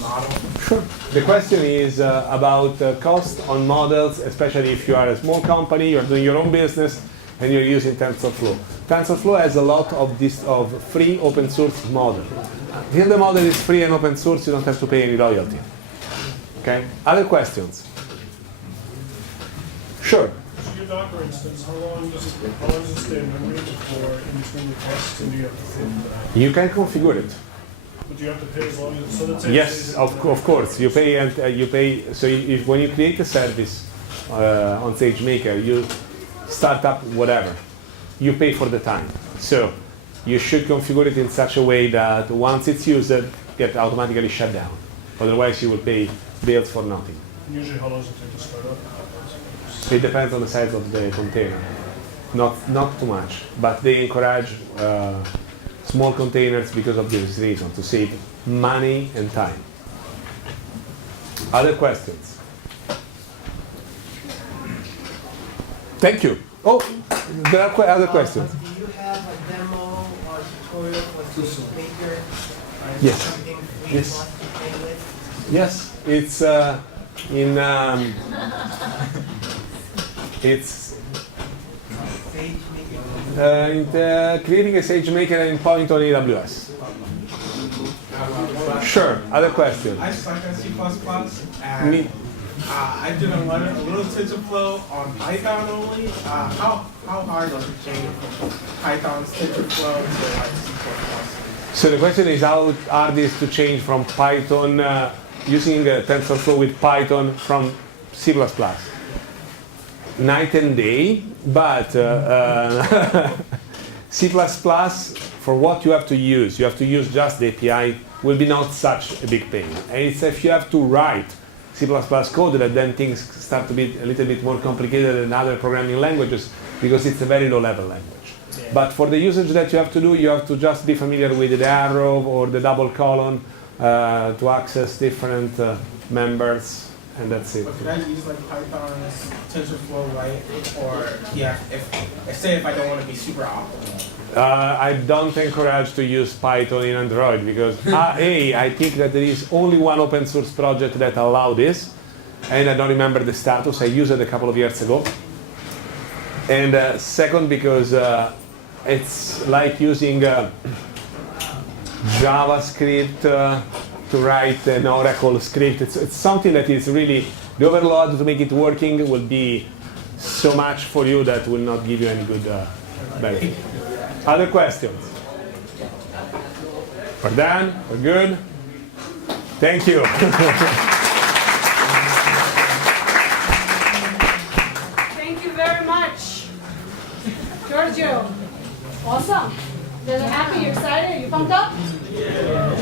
model? Sure. The question is about cost on models, especially if you are a small company, you're doing your own business, and you're using TensorFlow. TensorFlow has a lot of free open source model. If the model is free and open source, you don't have to pay any royalty. Okay? Other questions? Sure. So your Docker instance, how long does it stay in memory before in between the tests, and do you have to pay for that? You can configure it. But you have to pay as long as, so let's say Yes, of course. You pay, and you pay. So when you create a service on SageMaker, you start up whatever. You pay for the time. So you should configure it in such a way that once it's used, it gets automatically shut down. Otherwise, you will pay bills for nothing. Usually, how long does it take to start up? It depends on the size of the container. Not too much, but they encourage small containers because of this reason, to save money and time. Other questions? Thank you. Oh, there are other questions. Do you have a demo or tutorial for SageMaker? Yes. Something free Yes. for us to play with? Yes, it's in it's SageMaker. creating a SageMaker endpoint on AWS. Sure. Other questions? I suck at C++, and Me. I did a little TensorFlow on Python only. How hard does it change from Python's TensorFlow to like C++? So the question is how hard it is to change from Python, using TensorFlow with Python from C++. Night and day, but C++, for what you have to use just the API, will be not such a big pain. And it's if you have to write C++ code that then things start to be a little bit more complicated than other programming languages, because it's a very low-level language. Yeah. But for the usage that you have to do, you have to just be familiar with the arrow or the double colon to access different members. And that's it. But can I use like Python's TensorFlow, right? Or yeah, if I don't want to be super optimal. I don't encourage to use Python in Android because I think that there is only one open source project that allow this, and I don't remember the status. I used it a couple of years ago. And second, because it's like using JavaScript to write an Oracle script. It's something that is really, the overload to make it working will be so much for you that will not give you any good benefit. Other questions? We're done? We're good? Thank you. Thank you very much. Giorgio, awesome. You guys are happy? You excited? You pumped up? Yeah.